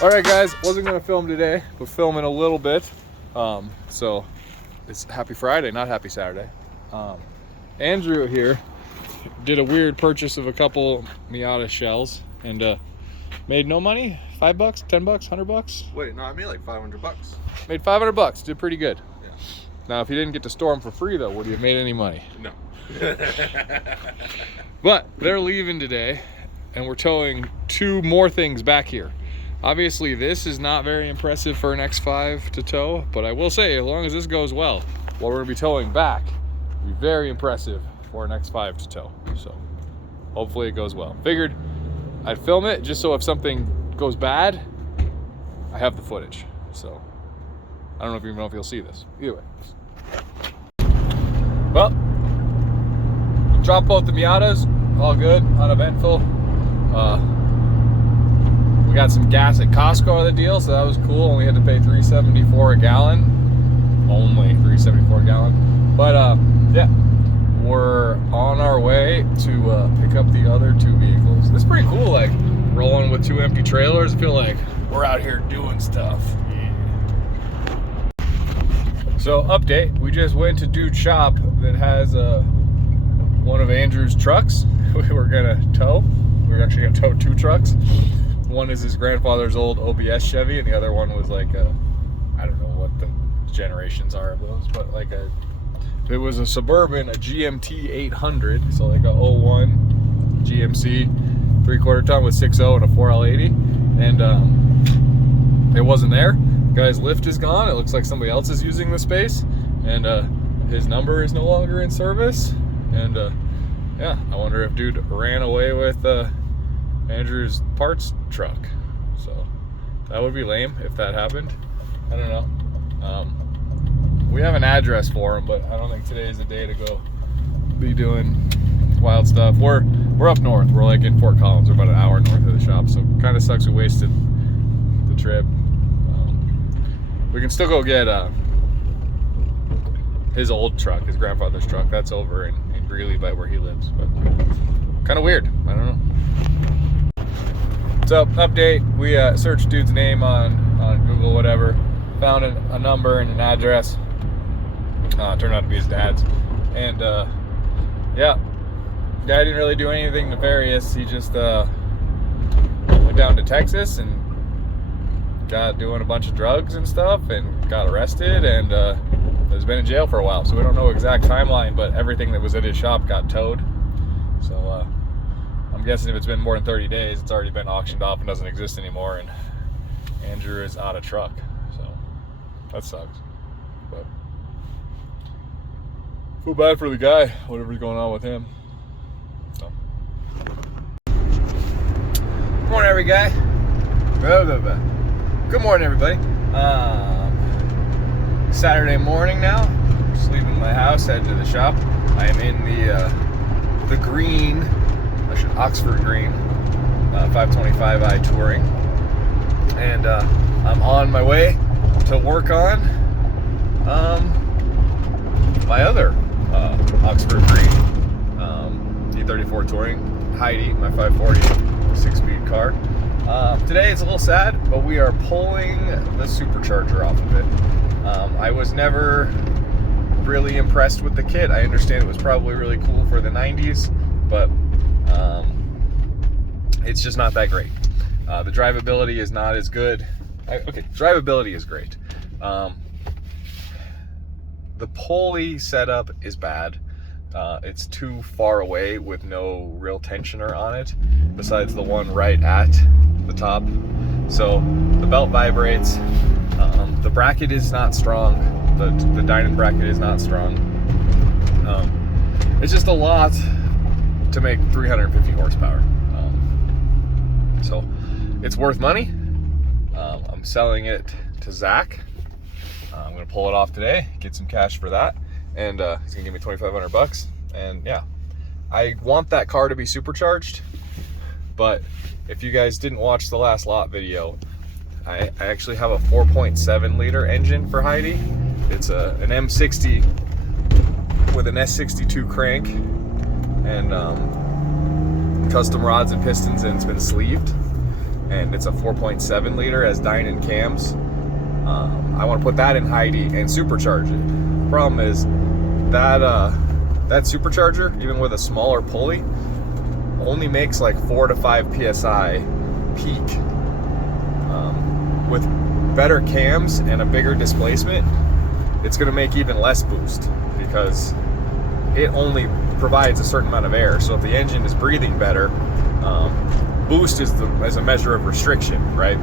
All right, guys, wasn't gonna film today, but filming a little bit. So it's happy Friday, not happy Saturday. Andrew here did a weird purchase of a couple Miata shells and made no money. $5, $10, $100. Wait, no, I made like $500. Made $500. Did pretty good. Yeah. Now, if you didn't get to store them for free, though, would you have made any money? No. But they're leaving today, and we're towing 2 more things back here. Obviously, this is not very impressive for an X5 to tow, but I will say, as long as this goes well, what we're gonna be towing back will be very impressive for an X5 to tow. So hopefully it goes well. Figured I'd film it just so if something goes bad, I have the footage. So I don't know if you'll see this. Either way. Well, dropped both the Miatas, all good, uneventful. We got some gas at Costco out of the deal, so that was cool. Only had to pay $3.74 a gallon. Only $3.74 a gallon. But yeah, we're on our way to pick up the other 2 vehicles. It's pretty cool, like rolling with 2 empty trailers. I feel like we're out here doing stuff. Yeah. So update, we just went to Dude's shop that has one of Andrew's trucks we were gonna tow. We were actually gonna tow 2 trucks. One is his grandfather's old OBS Chevy, and the other one was like I don't know what the generations are of those, but like it was a Suburban, a GMT 800, so like a 01 GMC 3/4 ton with 6.0 and a 4L80, and it wasn't there. Guy's lift is gone. It looks like somebody else is using the space, and his number is no longer in service. And yeah, I wonder if dude ran away with Andrew's parts truck. So that would be lame if that happened. I don't know. We have an address for him, but I don't think today is the day to go be doing wild stuff. We're up north. We're like in Fort Collins. We're about an hour north of the shop, so kind of sucks we wasted the trip. We can still go get his old truck, his grandfather's truck. That's over in Greeley by where he lives, but kind of weird. I don't know. So update, we searched dude's name on Google, whatever, found a number and an address. Turned out to be his dad's, and yeah, guy didn't really do anything nefarious. He just went down to Texas and got doing a bunch of drugs and stuff and got arrested, and has been in jail for a while. So we don't know exact timeline, but everything that was at his shop got towed. So I'm guessing if it's been more than 30 days, it's already been auctioned off and doesn't exist anymore, and Andrew is out of truck. So that sucks. But feel bad for the guy, whatever's going on with him. So. Good morning, every guy. Good morning, everybody. Saturday morning now. Just leaving my house, headed to the shop. I am in the green, Oxford green, 525i touring, and I'm on my way to work on my other Oxford green E34 touring, Heidi, my 540 6-speed car. Today it's a little sad, but we are pulling the Supercharger off of it. I was never really impressed with the kit. I understand it was probably really cool for the 90s, but it's just not that great. The drivability is not as good. Okay, drivability is great. The pulley setup is bad. It's too far away with no real tensioner on it, besides the one right at the top. So the belt vibrates. The bracket is not strong. The Dynon bracket is not strong. It's just a lot to make 350 horsepower. So it's worth money. I'm selling it to Zach. I'm gonna pull it off today, get some cash for that, and he's gonna give me $2,500. And yeah, I want that car to be supercharged, but if you guys didn't watch the last lot video, I actually have a 4.7 liter engine for Heidi. It's an M60 with an S62 crank and custom rods and pistons, and it's been sleeved. and it's a 4.7 liter, as Dynan cams. I want to put that in Heidi and supercharge it. The problem is that that supercharger, even with a smaller pulley, only makes like 4 to 5 psi peak. With better cams and a bigger displacement, it's going to make even less boost, because it only provides a certain amount of air. So if the engine is breathing better, boost is a measure of restriction, right?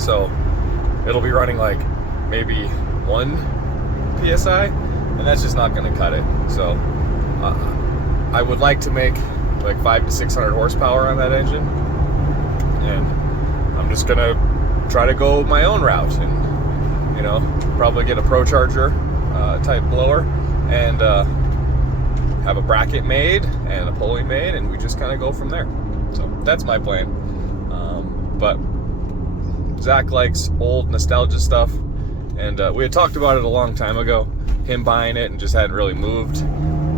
So it'll be running like maybe 1 psi, and that's just not going to cut it. So I would like to make like 500 to 600 horsepower on that engine, and I'm just going to try to go my own route, and, you know, probably get a Procharger type blower, and have a bracket made and a pulley made, and we just kind of go from there. So that's my plan. But Zach likes old nostalgia stuff, and we had talked about it a long time ago, him buying it, and just hadn't really moved.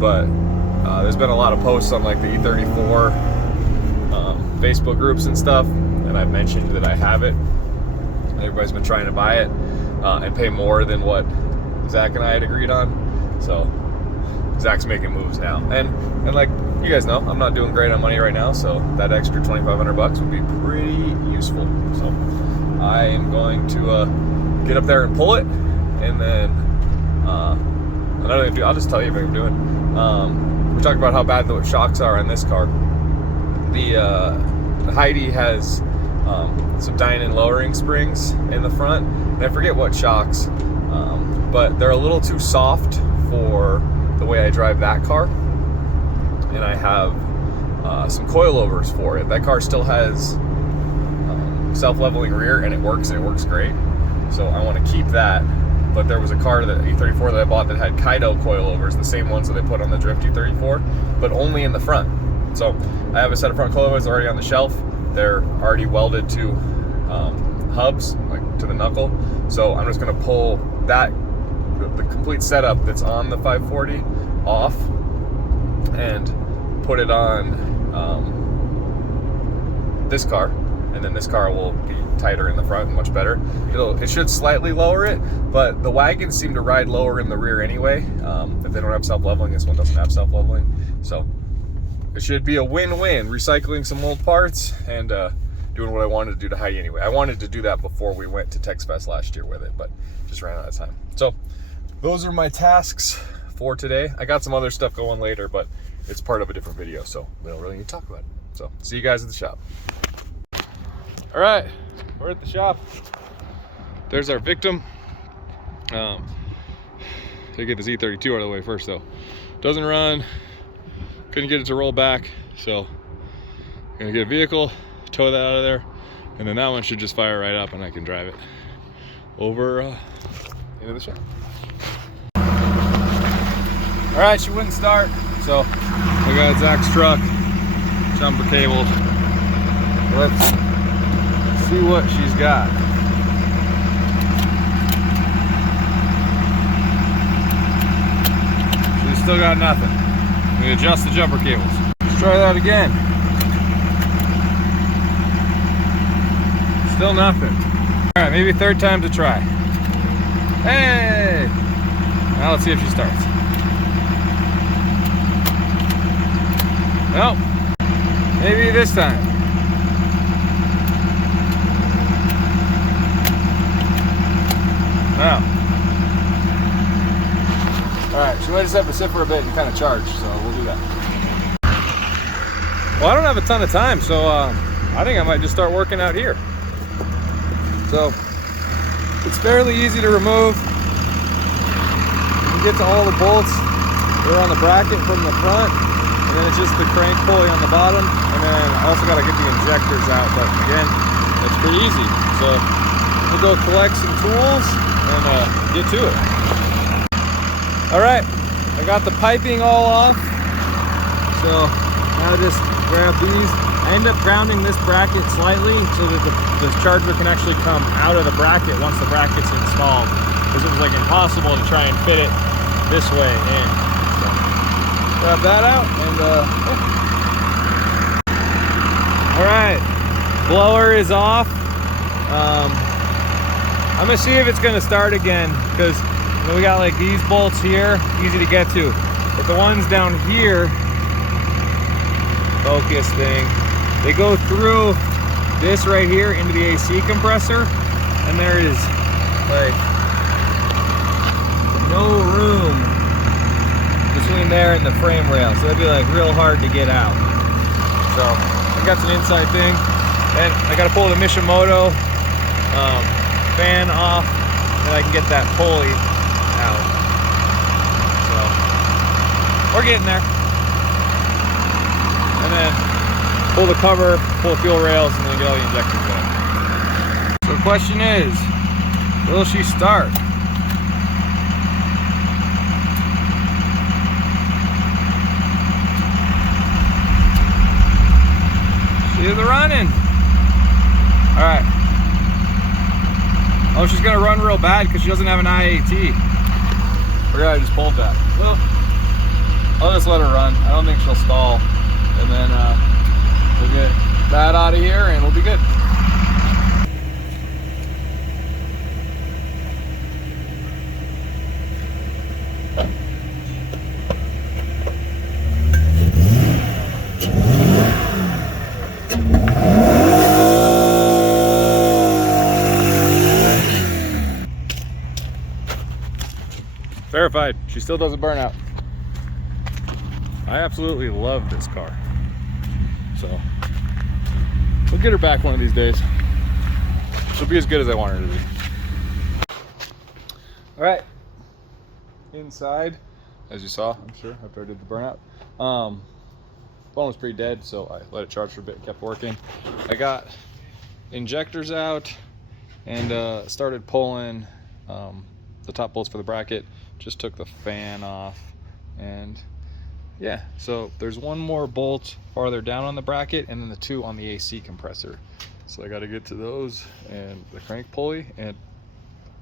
But there's been a lot of posts on like the E34 Facebook groups and stuff, and I've mentioned that I have it. Everybody's been trying to buy it and pay more than what Zach and I had agreed on. So Zach's making moves now, and like you guys know, I'm not doing great on money right now, so that extra $2,500 would be pretty useful. So I am going to get up there and pull it, and then another thing, I'll just tell you what I'm doing. We talked about how bad the shocks are on this car. The Heidi has some Dynan lowering springs in the front, and I forget what shocks, but they're a little too soft for the way I drive that car, and I have some coilovers for it. That car still has self-leveling rear, and it works great, so I want to keep that. But there was a car, the E34 that I bought, that had Kaido coilovers, the same ones that they put on the Drift E34, but only in the front. So I have a set of front coilovers already on the shelf. They're already welded to hubs, like to the knuckle. So I'm just going to pull that, the complete setup that's on the 540 off, and put it on this car, and then this car will be tighter in the front and much better. It should slightly lower it, but the wagons seem to ride lower in the rear anyway. If they don't have self-leveling, this one doesn't have self-leveling. So it should be a win-win, recycling some old parts and doing what I wanted to do to Heidi anyway. I wanted to do that before we went to Tex Fest last year with it, but just ran out of time. So those are my tasks for today. I got some other stuff going later, but it's part of a different video, so we don't really need to talk about it. So see you guys at the shop. All right, we're at the shop. There's our victim. To get this E32 out of the way first though. Doesn't run, couldn't get it to roll back, so gonna get a vehicle, tow that out of there, and then that one should just fire right up and I can drive it over into the shop. All right, she wouldn't start, so we got Zach's truck, jumper cabled. Let's see what she's got. She's still got nothing. We adjust the jumper cables. Let's try that again. Still nothing. All right, maybe third time's a try. Hey! Now let's see if she starts. Nope. Maybe this time. No. Alright, she might just have to sit for a bit and kind of charge, so we'll do that. Well, I don't have a ton of time, so I think I might just start working out here. So, it's fairly easy to remove. You get to all the bolts. They're on the bracket from the front. And then it's just the crank pulley on the bottom, and then I also got to get the injectors out, but again, that's pretty easy. So we'll go collect some tools and get to it. All right, I got the piping all off, so now just grab these. I end up grounding this bracket slightly so that the charger can actually come out of the bracket once the bracket's installed, because it was like impossible to try and fit it this way in. Grab that out and yeah. All right, blower is off. I'm gonna see if it's gonna start again, because we got like these bolts here, easy to get to, but the ones down here, focus thing, they go through this right here into the AC compressor, and there is like no room between there and the frame rail, so that'd be like real hard to get out. So I think that's an inside thing, and I got to pull the Mishimoto fan off, and I can get that pulley out. So we're getting there. And then pull the cover, pull the fuel rails, and then get all the injectors in. So the question is, will she start? She's running. All right. Oh, she's gonna run real bad because she doesn't have an IAT. Forgot I just pulled that. Well, I'll just let her run. I don't think she'll stall. And then we'll get that out of here and we'll be good. Verified, she still doesn't burn out. I absolutely love this car. So we'll get her back one of these days. She'll be as good as I want her to be. All right, inside, as you saw, I'm sure, after I did the burnout, phone was pretty dead, so I let it charge for a bit, kept working. I got injectors out and started pulling the top bolts for the bracket. Just took the fan off, and yeah, so there's one more bolt farther down on the bracket and then the two on the AC compressor. So I got to get to those and the crank pulley, and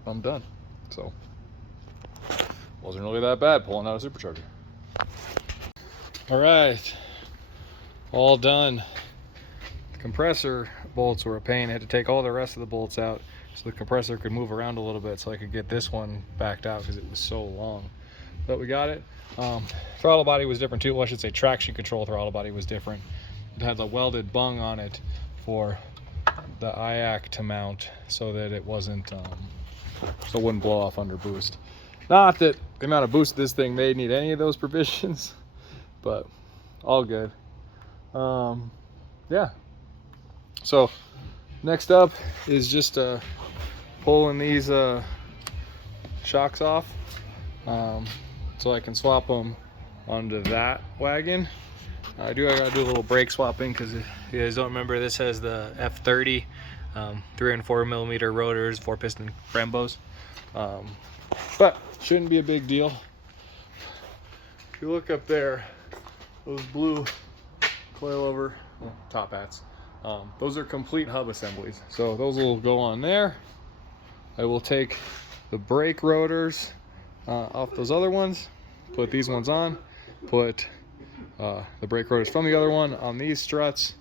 I'm done. So wasn't really that bad pulling out a supercharger. All right, all done. The compressor bolts were a pain. I had to take all the rest of the bolts out so the compressor could move around a little bit so I could get this one backed out because it was so long. But we got it. Throttle body was different too. Well, I should say traction control throttle body was different. It had the welded bung on it for the IAC to mount so that it wasn't, so it wouldn't blow off under boost. Not that the amount of boost this thing made need any of those provisions, but all good. Yeah. So next up is just pulling these shocks off so I can swap them onto that wagon. I gotta do a little brake swapping because if you guys don't remember, this has the F30 3 and 4 millimeter rotors, 4-piston Brembos, but shouldn't be a big deal. If you look up there, those blue coilover top hats, those are complete hub assemblies, so those will go on there. I will take the brake rotors off those other ones, put these ones on, put the brake rotors from the other one on these struts,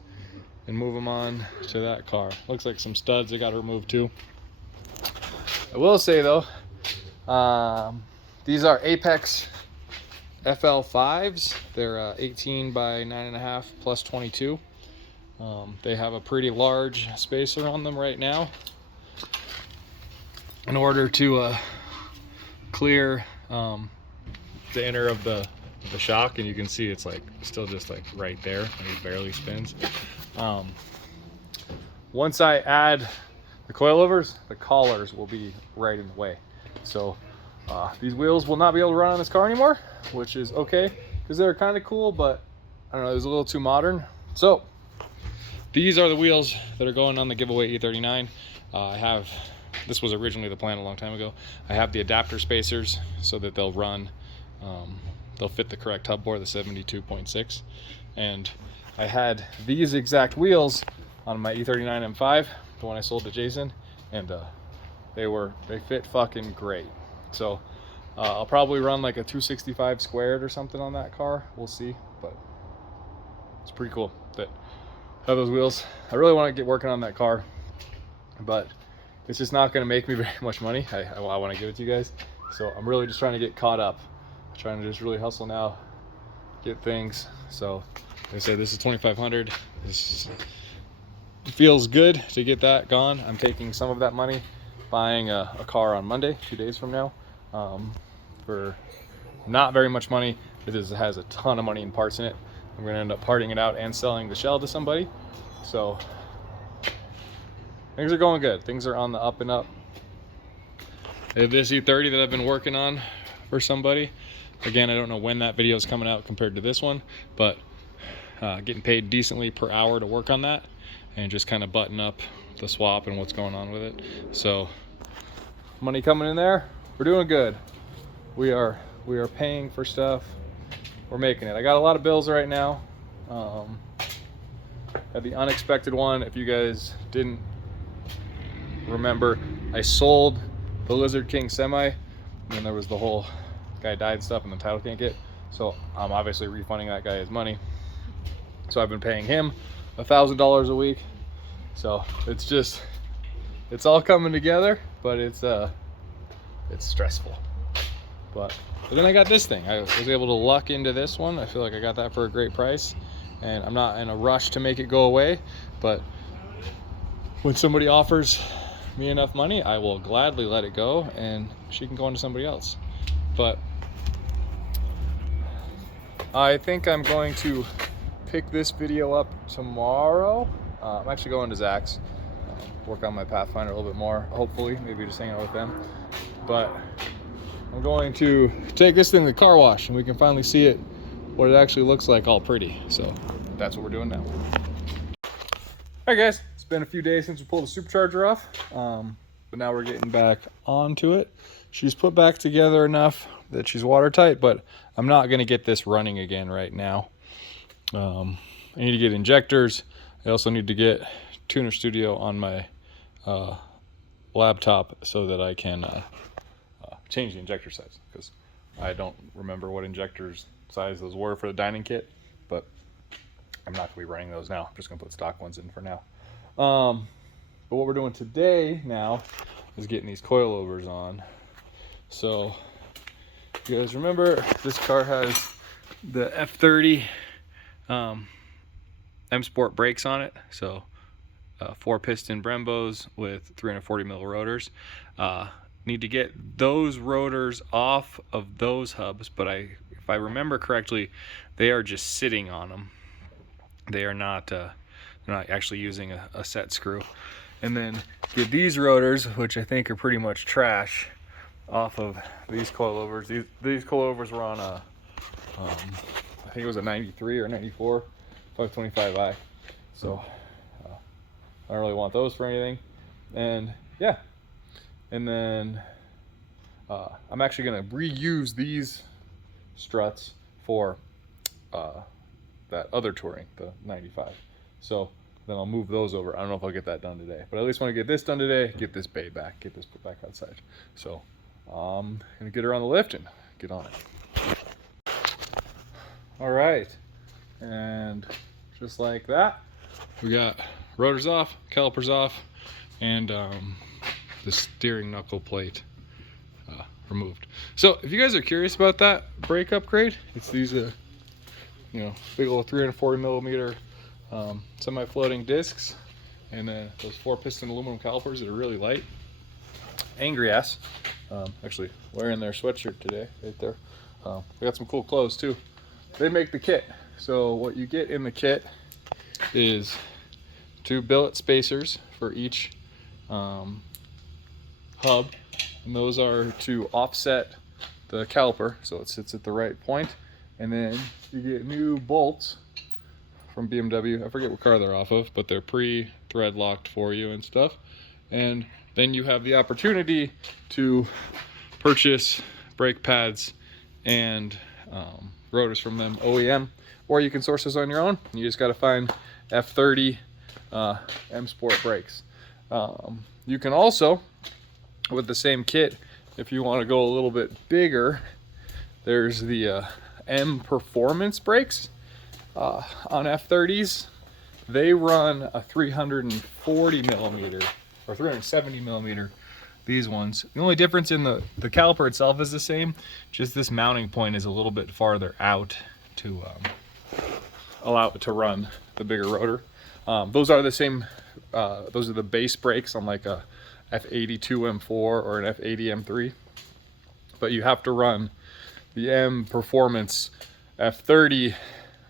and move them on to that car. Looks like some studs I got to remove too. I will say though, these are Apex FL5s. They're 18 by 9.5 plus 22. They have a pretty large spacer on them right now. In order to clear the inner of the shock, and you can see it's like still just like right there, and it barely spins. Once I add the coilovers, the collars will be right in the way. So these wheels will not be able to run on this car anymore, which is okay because they're kind of cool, but I don't know, it was a little too modern. So these are the wheels that are going on the giveaway E39. This was originally the plan a long time ago. I have the adapter spacers so that they'll run, they'll fit the correct hub bore, the 72.6. And I had these exact wheels on my E39 M5, the one I sold to Jason, and they fit fucking great. So I'll probably run like a 265 squared or something on that car. We'll see, but it's pretty cool that Got those wheels. I really want to get working on that car, but it's just not going to make me very much money. I want to give it to you guys, so I'm really just trying to get caught up. I'm trying to just really hustle now, get things. So like I said, this is 2,500. This feels good to get that gone. I'm taking some of that money, buying a car on Monday, 2 days from now, for not very much money. It has a ton of money in parts in it. I'm going to end up parting it out and selling the shell to somebody. So things are going good. Things are on the up and up. I have this E30 that I've been working on for somebody. Again, I don't know when that video is coming out compared to this one, but getting paid decently per hour to work on that and just kind of button up the swap and what's going on with it. So money coming in there. We're doing good. We are paying for stuff. We're making it. I got a lot of bills right now. Had the unexpected one. If you guys didn't remember, I sold the Lizard King semi, and then there was the whole guy died stuff and the title can't get. So I'm obviously refunding that guy his money. So I've been paying him $1,000 a week. So it's all coming together, but it's stressful. But then I got this thing. I was able to luck into this one. I feel like I got that for a great price, and I'm not in a rush to make it go away, but when somebody offers me enough money, I will gladly let it go and she can go into somebody else. But I think I'm going to pick this video up tomorrow. I'm actually going to Zach's, work on my Pathfinder a little bit more, hopefully, maybe just hang out with them. But I'm going to take this thing to the car wash and we can finally see it, what it actually looks like, all pretty. So that's what we're doing now. All right, guys, it's been a few days since we pulled the supercharger off, but now we're getting back onto it. She's put back together enough that she's watertight, but I'm not going to get this running again right now. I need to get injectors. I also need to get Tuner Studio on my laptop so that I can change the injector size, because I don't remember what injectors size those were for the dining kit, but I'm not going to be running those now. I'm just going to put stock ones in for now. But what we're doing today now is getting these coilovers on. So you guys remember, this car has the F30 M Sport brakes on it. So 4-piston Brembos with 340 mil rotors. Need to get those rotors off of those hubs, but if I remember correctly, they are just sitting on them. They are not they're not actually using a set screw. And then get these rotors, which I think are pretty much trash, off of these coilovers. These coilovers were on a I think it was a 93 or 94 525i. So I don't really want those for anything. And yeah, and then I'm actually going to reuse these struts for that other touring, the 95. So then I'll move those over. I don't know if I'll get that done today, but I at least want to get this done today, get this bay back, get this put back outside. So I'm going to get her on the lift and get on it. All right, and just like that, we got rotors off, calipers off, and the steering knuckle plate removed. So if you guys are curious about that brake upgrade, it's these big old 340 millimeter semi-floating discs, and then those 4-piston aluminum calipers that are really light. Angry ass. Actually wearing their sweatshirt today right there. They got some cool clothes too. They make the kit. So what you get in the kit is 2 billet spacers for each hub, and those are to offset the caliper so it sits at the right point. And then you get new bolts from BMW. I forget what car they're off of, but they're pre-thread locked for you and stuff. And then you have the opportunity to purchase brake pads and rotors from them OEM, or you can source those on your own. You just got to find F30 M Sport brakes. You can also, with the same kit, if you want to go a little bit bigger, there's the M Performance brakes on F30s. They run a 340 millimeter or 370 millimeter. These ones. The only difference in the caliper itself is the same, just this mounting point is a little bit farther out to allow it to run the bigger rotor. Those are the same, those are the base brakes on like a F82 M4 or an F80 M3, but you have to run the M Performance F30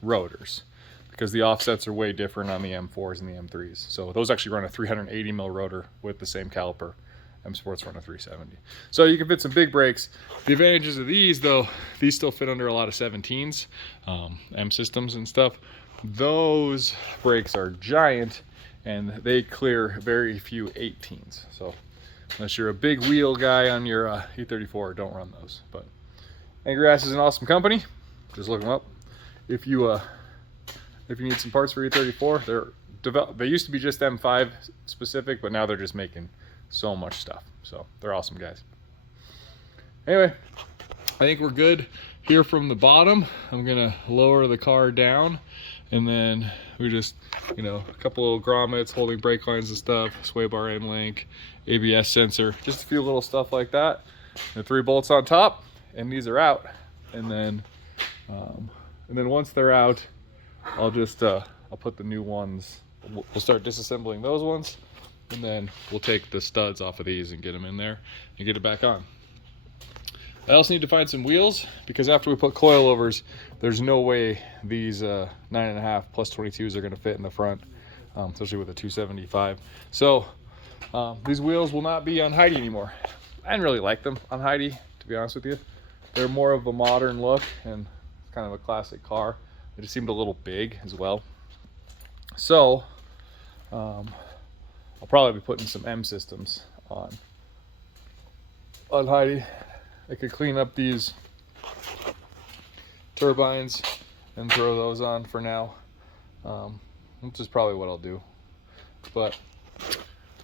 rotors because the offsets are way different on the M4s and the M3s. So those actually run a 380 mil rotor with the same caliper. M Sports run a 370. So you can fit some big brakes. The advantages of these though, these still fit under a lot of 17s, M systems and stuff. Those brakes are giant and they clear very few 18s. So unless you're a big wheel guy on your E34, don't run those. But Angry Ass is an awesome company. Just look them up. If you need some parts for E34, they used to be just M5 specific, but now they're just making so much stuff. So they're awesome guys. Anyway, I think we're good here from the bottom. I'm gonna lower the car down, and then we just, you know, a couple of grommets holding brake lines and stuff, sway bar end link, ABS sensor, just a few little stuff like that. The 3 bolts on top, and these are out. And then once they're out, I'll just I'll put the new ones. We'll start disassembling those ones, and then we'll take the studs off of these and get them in there and get it back on. I also need to find some wheels, because after we put coilovers, there's no way these 9.5 plus 22s are going to fit in the front, especially with a 275. So these wheels will not be on Heidi anymore. I didn't really like them on Heidi, to be honest with you. They're more of a modern look and kind of a classic car. They just seemed a little big as well. So I'll probably be putting some M systems on Heidi. I could clean up these turbines and throw those on for now, which is probably what I'll do. But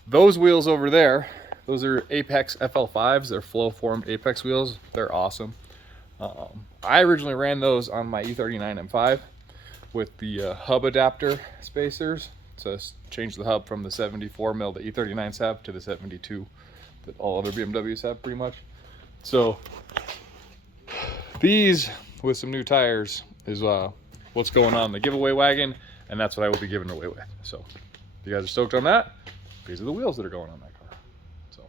those wheels over there, those are Apex FL5s. They're flow formed Apex wheels. They're awesome. I originally ran those on my E39 M5 with the hub adapter spacers. So change the hub from the 74 mil that E39s have to the 72 that all other BMWs have pretty much. So these with some new tires is what's going on in the giveaway wagon, and that's what I will be giving away with. So if you guys are stoked on that, these are the wheels that are going on that car. So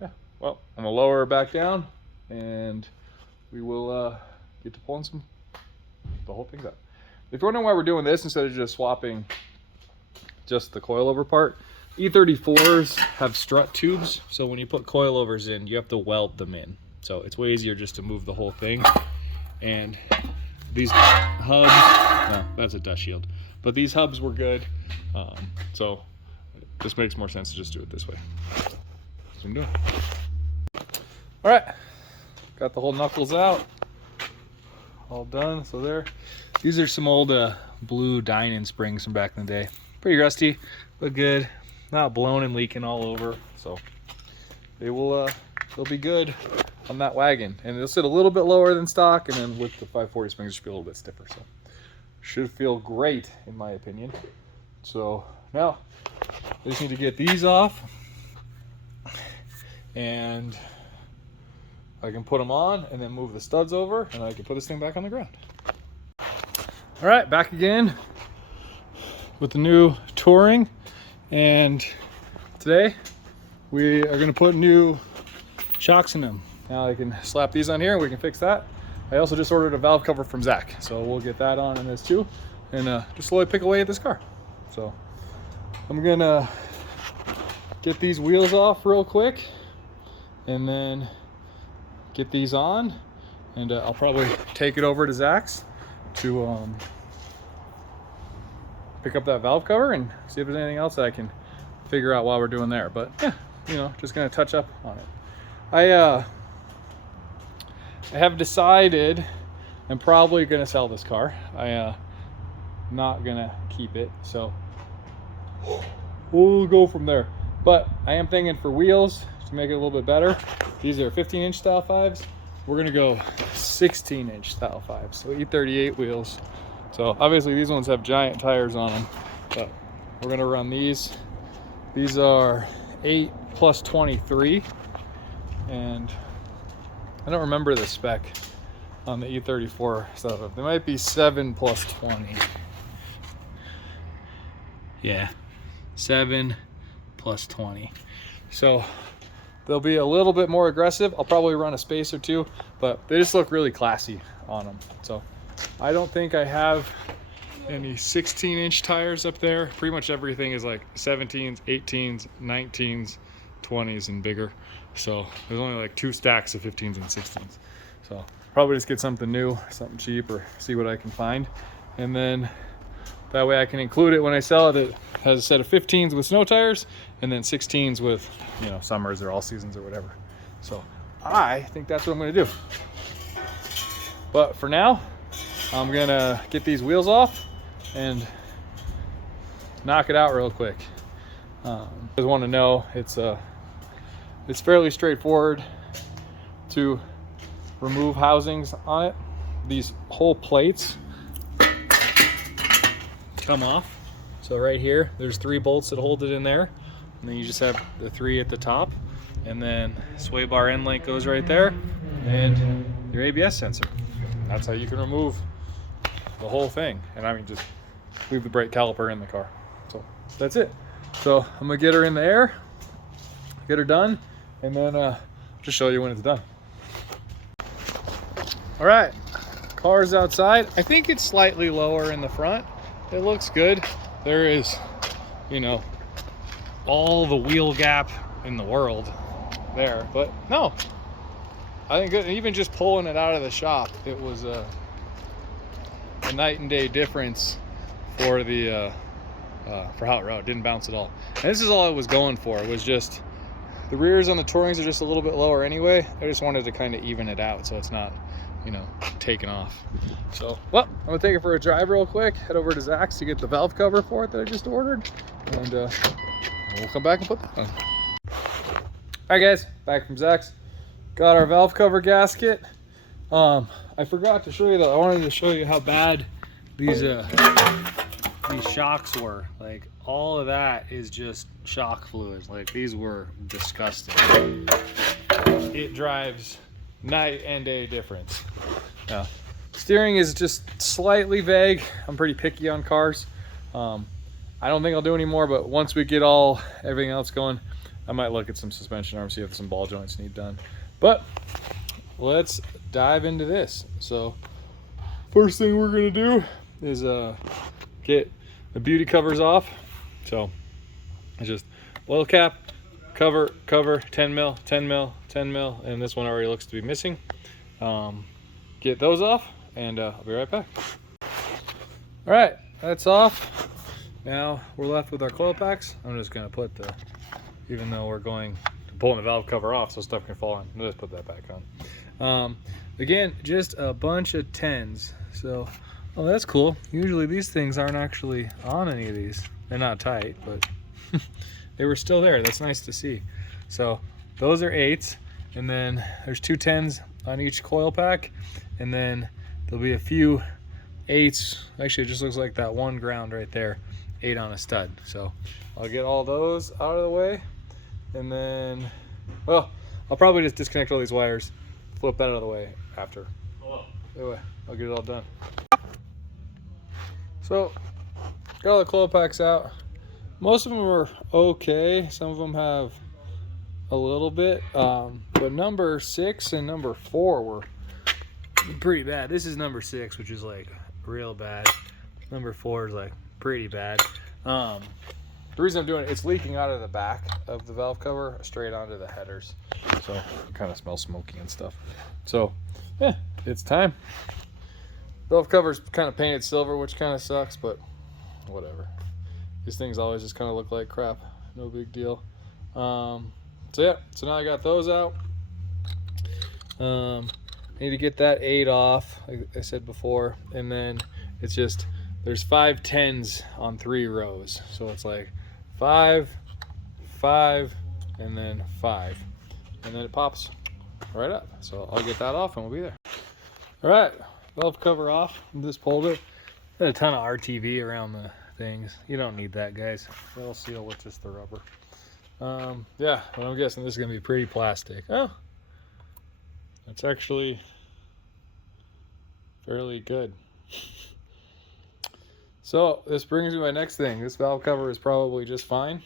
yeah, well, I'm gonna lower her back down and we will get to pulling the whole thing's out. If you're wondering why we're doing this instead of just swapping just the coilover part, E34s have strut tubes, so when you put coilovers in, you have to weld them in. So it's way easier just to move the whole thing. And these hubs, no, that's a dust shield, but these hubs were good. So this makes more sense to just do it this way. That's what I'm doing. All right, got the whole knuckles out, all done. So there, these are some old blue Dynan springs from back in the day. Pretty rusty, but good. Not blown and leaking all over, so they will they'll be good on that wagon, and they'll sit a little bit lower than stock, and then with the 540 springs, it should be a little bit stiffer. So should feel great in my opinion. So now I just need to get these off, and I can put them on, and then move the studs over, and I can put this thing back on the ground. All right, back again with the new Touring. And today we are going to put new shocks in them. Now I can slap these on here and we can fix that. I also just ordered a valve cover from Zach, so we'll get that on in this too, and just slowly pick away at this car. So I'm gonna get these wheels off real quick and then get these on, and I'll probably take it over to Zach's to pick up that valve cover and see if there's anything else that I can figure out while we're doing there. But yeah, you know, just gonna touch up on it. I have decided I'm probably gonna sell this car. Not gonna keep it, so we'll go from there. But I am thinking for wheels to make it a little bit better. These are 15-inch style 5s. We're gonna go 16-inch style 5s, so E38 wheels. So obviously these ones have giant tires on them, but we're gonna run these. These are 8 plus 23, and I don't remember the spec on the E34 stuff. They might be 7 plus 20. Yeah, 7 plus 20. So they'll be a little bit more aggressive. I'll probably run a space or two, but they just look really classy on them. So I don't think I have any 16-inch tires up there. Pretty much everything is like 17s, 18s, 19s, 20s, and bigger. So there's only like 2 stacks of 15s and 16s. So probably just get something new, something cheap, or see what I can find. And then that way I can include it when I sell it. It has a set of 15s with snow tires, and then 16s with, you know, summers or all seasons or whatever. So I think that's what I'm gonna do. But for now, I'm gonna get these wheels off and knock it out real quick. I just want to know it's fairly straightforward to remove housings on it. These whole plates come off. So right here, there's 3 bolts that hold it in there, and then you just have the 3 at the top, and then sway bar end link goes right there, and your ABS sensor. That's how you can remove the whole thing. And I mean, just leave the brake caliper in the car. So that's it. So I'm gonna get her in the air, get her done, and then just show you when it's done. All right, car's outside. I think it's slightly lower in the front. It looks good. There is, you know, all the wheel gap in the world there, but no, I think good. Even just pulling it out of the shop, it was a night and day difference for the for how it rode. Didn't bounce at all. And this is all I was going for. It was just the rears on the Tourings are just a little bit lower anyway. I just wanted to kind of even it out so it's not, you know, taking off. So, well, I'm gonna take it for a drive real quick, head over to Zach's to get the valve cover for it that I just ordered, and we'll come back and put that on. All right, guys, back from Zach's. Got our valve cover gasket. I forgot to show you that. I wanted to show you how bad these shocks were. Like, all of that is just shock fluid. Like, these were disgusting. It drives night and day difference. Now, steering is just slightly vague. I'm pretty picky on cars. I don't think I'll do any more, but once we get everything else going, I might look at some suspension arms, see if some ball joints need done. But let's dive into this. So first thing we're gonna do is get the beauty covers off. So it's just oil cap, cover, 10 mil, 10 mil, 10 mil, and this one already looks to be missing. Get those off, and I'll be right back. All right, that's off. Now we're left with our coil packs. I'm just gonna put even though we're going to pulling the valve cover off so stuff can fall on, I'll just put that back on. Again, just a bunch of 10s. So, oh, that's cool. Usually these things aren't actually on any of these. They're not tight, but they were still there. That's nice to see. So those are 8s, and then there's 2 10s on each coil pack, and then there'll be a few 8s. Actually, it just looks like that one ground right there, 8 on a stud. So I'll get all those out of the way, and then, well, I'll probably just disconnect all these wires, flip that out of the way after. Anyway, I'll get it all done. So, got all the coil packs out. Most of them are okay. Some of them have a little bit, but number 6 and number 4 were pretty bad. This is number 6, which is like real bad. Number 4 is like pretty bad. The reason I'm doing it, it's leaking out of the back of the valve cover straight onto the headers, so it kind of smells smoky and stuff. So yeah, it's time. Valve cover's kind of painted silver, which kind of sucks, but whatever. These things always just kind of look like crap. No big deal. So yeah, so now I got those out. Need to get that 8 off, like I said before, and then it's just, there's 5 10s on 3 rows, so it's like 5, 5, and then 5, and then it pops right up. So I'll get that off and we'll be there. All right, valve cover off. Just pulled it. a ton of RTV around the things. You don't need that, guys. They'll seal with just the rubber. Yeah, but I'm guessing this is gonna be pretty plastic. Oh, that's actually fairly good. So this brings me to my next thing. This valve cover is probably just fine.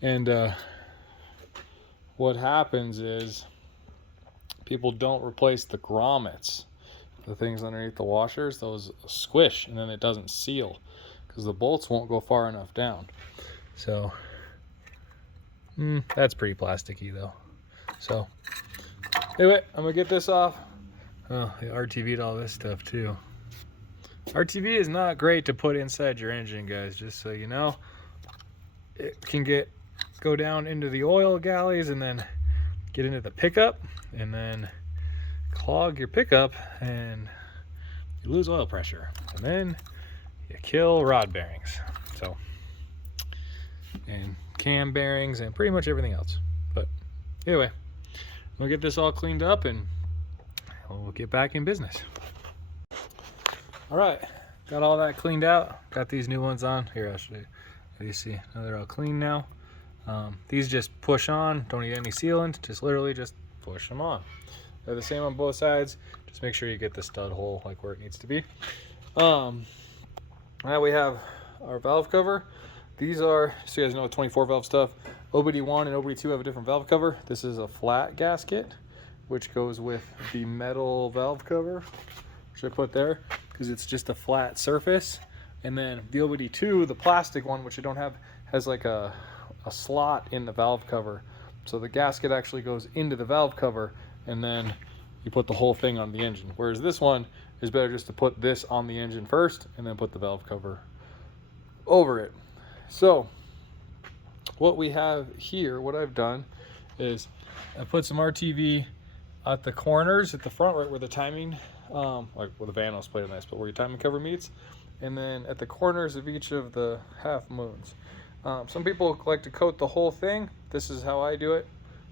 And what happens is people don't replace the grommets, the things underneath the washers. Those squish and then it doesn't seal because the bolts won't go far enough down. So that's pretty plasticky though. So anyway, I'm gonna get this off. Oh, they RTV'd all this stuff too. RTV is not great to put inside your engine, guys, just so you know. It can go down into the oil galleys and then get into the pickup and then clog your pickup and you lose oil pressure and then you kill rod bearings. So, and cam bearings and pretty much everything else. But anyway, we'll get this all cleaned up and we'll get back in business. All right, got all that cleaned out. Got these new ones on. Here, I'll show you. You see, now they're all clean now. These just push on, don't need any sealant, just literally just push them on. They're the same on both sides. Just make sure you get the stud hole like where it needs to be. Now we have our valve cover. These are, so you guys know, 24 valve stuff. OBD1 and OBD2 have a different valve cover. This is a flat gasket, which goes with the metal valve cover, which I put there because it's just a flat surface. And then the OBD2, the plastic one, which I don't have, has like a slot in the valve cover. So the gasket actually goes into the valve cover and then you put the whole thing on the engine. Whereas this one is better just to put this on the engine first and then put the valve cover over it. So what we have here, what I've done is I put some RTV at the corners at the front, right where the timing, like where the vanos plate nice, but where your timing cover meets. And then at the corners of each of the half moons. Some people like to coat the whole thing. This is how I do it.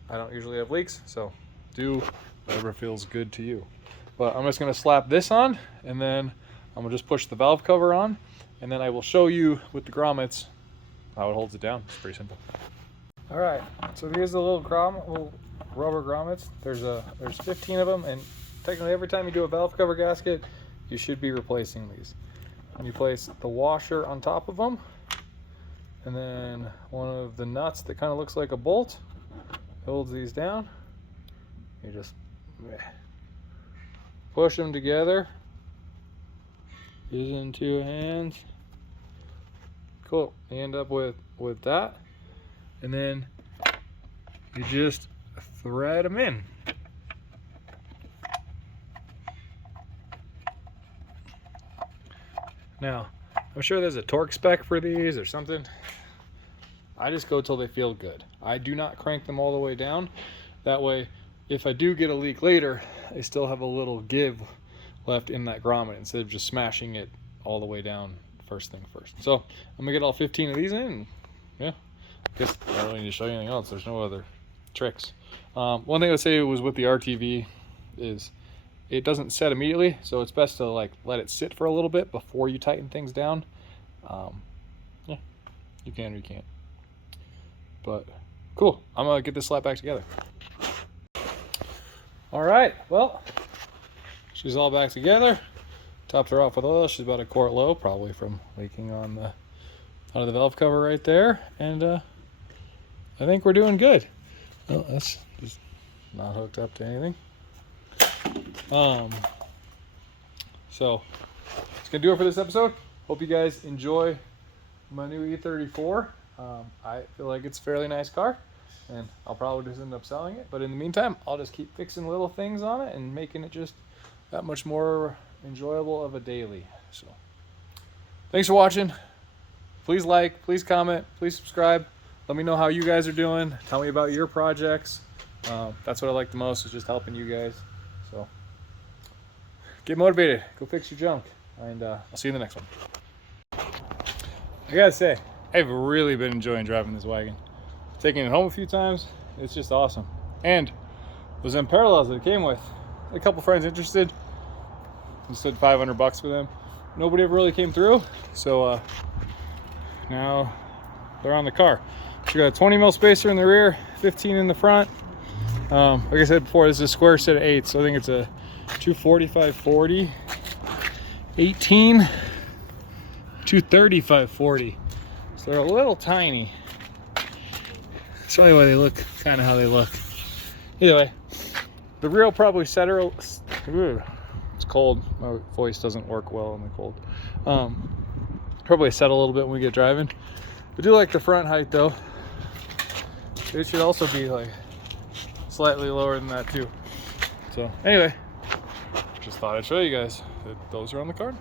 I don't usually have leaks, so do whatever feels good to you. But I'm just gonna slap this on and then I'm gonna just push the valve cover on and then I will show you with the grommets how it holds it down. It's pretty simple. All right, so here's the little rubber grommets. There's 15 of them, and technically every time you do a valve cover gasket, you should be replacing these. And you place the washer on top of them, and then one of the nuts that kind of looks like a bolt holds these down. You just push them together using two hands. Cool. You end up with that, and then you just thread them in. Now, I'm sure there's a torque spec for these or something. I just go till they feel good. I do not crank them all the way down. That way, if I do get a leak later, I still have a little give left in that grommet instead of just smashing it all the way down first thing first. So I'm gonna get all 15 of these in. And yeah, I guess I don't need to show you anything else. There's no other tricks. One thing I would say was with the RTV is it doesn't set immediately, so it's best to like let it sit for a little bit before you tighten things down. Yeah, you can or you can't. But cool, I'm gonna get this slap back together. All right, well, she's all back together. Topped her off with oil. She's about a quart low, probably from leaking on the out of the valve cover right there. And I think we're doing good. Well, that's just not hooked up to anything. So it's gonna do it for this episode. Hope you guys enjoy my new E34. I feel like it's a fairly nice car, and I'll probably just end up selling it. But in the meantime, I'll just keep fixing little things on it and making it just that much more enjoyable of a daily. So thanks for watching. Please like, please comment, please subscribe. Let me know how you guys are doing. Tell me about your projects. That's what I like the most, is just helping you guys. So get motivated, go fix your junk, and I'll see you in the next one. I gotta say, I've really been enjoying driving this wagon. Taking it home a few times, it's just awesome. And those M parallels that it came with, a couple friends interested. I said $500 for them. nobody ever really came through. So now they're on the car. So you got a 20 mil spacer in the rear, 15 in the front. Like I said before, this is a square set of 8, so I think it's a 240 540, 18, 230 540. So they're a little tiny. That's probably why they look kind of how they look. Either way, the rear will probably set her. Ooh, it's cold. My voice doesn't work well in the cold. Probably set a little bit when we get driving. I do like the front height though. It should also be like slightly lower than that too. So anyway, just thought I'd show you guys that those are on the card.